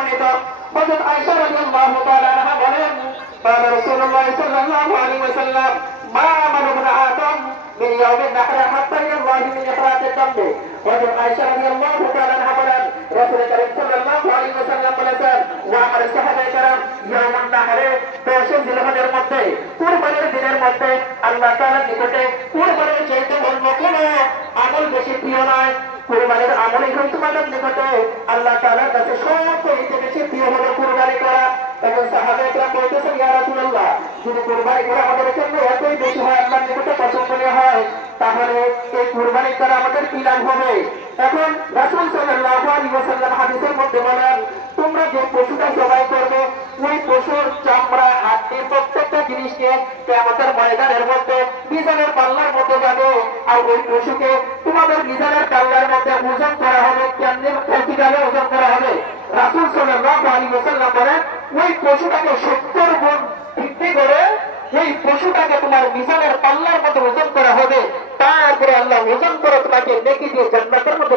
বর্ণিত হযরত আয়েশা রাদিয়াল্লাহু তাআলা আনহা বলেন قال رسول الله صلى الله عليه وسلم ما عمل ابن آدم من يوم النحر حتى الله من إخراج الدم হযরত আয়েশা রাদিয়াল্লাহু তাআলা আনহা বলেন রাসূল করিম সাল্লাল্লাহু আলাইহি ওয়াসাল্লাম বলেছেন ওয়া আমার সাহাবায়ে কেরাম ইয়াউমুন নাহরে 10 জিলহজের মধ্যে কুরবানির দিনের মধ্যে আল্লাহ তাআলার নিকটে কুরবানির চাইতে অন্য কোনো আমল বেশি প্রিয় নয়। কুরবানির আমলই হলো তোমাদের নিকটে আল্লাহ তাআলার কাছে সবচেয়ে বেশি প্রিয় হলো কুরবানি করা। এবং সাহাবায়ে কেরাম বলতেছেন ইয়া রাসূলুল্লাহ যদি কুরবানি করা আমাদের জন্য এতই বেশি হয় আল্লাহর নিকটে পছন্দনীয় হয় তাহলে এই কুরবানি করা আমাদের কি লাভ হবে? এখন রাসূল সাল্লাল্লাহু আলাইহি ওয়াসাল্লাম হাদিসের মধ্যে বলেন তোমরা যে পশুটা জবাই করবে ওই পশুর চামড়া হাড্ডি প্রত্যেকটা জিনিসকে কিয়ামতের ময়দানের মধ্যে মিজানের পাল্লার মধ্যে যাবে আর ওই পশুকে তোমাদের মিজানের পাল্লার মধ্যে ওজন করা হবে। কিভাবে ওজন করা হবে? রাসূল সাল্লাল্লাহু আলাইহি ওয়াসাল্লাম বলেন ওই পশুটাকে 70 গুণ বৃদ্ধি করে ওই পশুটাকে তোমার মিজানের পাল্লার মধ্যে ওজন করা হবে। তারপরে আল্লাহ ওজন করে তোমাকে নেকি দিয়ে জান্নাতের মধ্যে